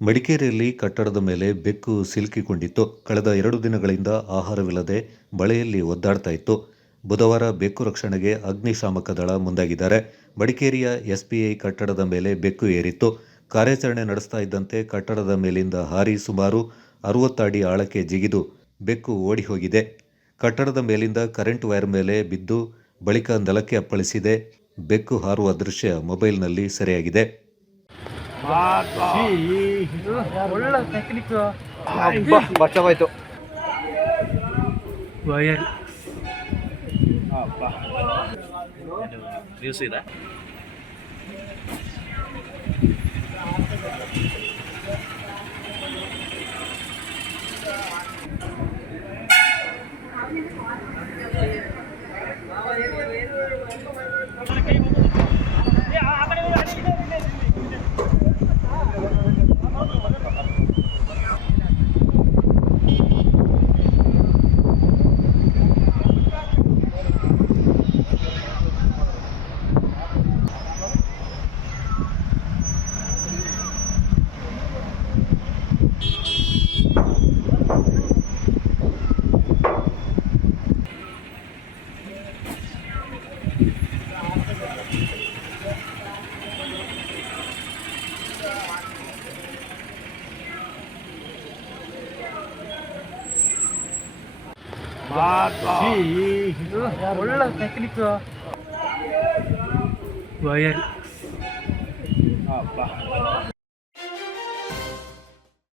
ಮಡಿಕೇರಿಯಲ್ಲಿ ಕಟ್ಟಡದ ಮೇಲೆ ಬೆಕ್ಕು ಸಿಲುಕಿಕೊಂಡಿತ್ತು. ಕಳೆದ 2 ದಿನಗಳಿಂದ ಆಹಾರವಿಲ್ಲದೆ ಮಳೆಯಲ್ಲಿ ಒದ್ದಾಡ್ತಾ ಇತ್ತು. ಬುಧವಾರ ಬೆಕ್ಕು ರಕ್ಷಣೆಗೆ ಅಗ್ನಿಶಾಮಕ ದಳ ಮುಂದಾಗಿದ್ದಾರೆ. ಮಡಿಕೇರಿಯ ಎಸ್ಬಿಐ ಕಟ್ಟಡದ ಮೇಲೆ ಬೆಕ್ಕು ಏರಿತ್ತು. ಕಾರ್ಯಾಚರಣೆ ನಡೆಸ್ತಾ ಇದ್ದಂತೆ ಕಟ್ಟಡದ ಮೇಲಿಂದ ಹಾರಿ ಸುಮಾರು 60 ಅಡಿ ಆಳಕ್ಕೆ ಜಿಗಿದು ಬೆಕ್ಕು ಓಡಿ ಹೋಗಿದೆ. ಕಟ್ಟಡದ ಮೇಲಿಂದ ಕರೆಂಟ್ ವೈರ್ ಮೇಲೆ ಬಿದ್ದು ಬಳಿಕ ನೆಲಕ್ಕೆ ಅಪ್ಪಳಿಸಿದೆ. ಬೆಕ್ಕು ಹಾರುವ ದೃಶ್ಯ ಮೊಬೈಲ್ನಲ್ಲಿ ಸೆರೆಯಾಗಿದೆ. ಒಳ್ಳೆ ಟೆಕ್ನಿಕ್ ಬಚಾವಾಯ್ತು. ವೈರ್ ನ್ಯೂಸ್ ಇದೆ. ಒಳ್ಳೆ ಟೆಕ್ನಿಕ್ ವೈರ್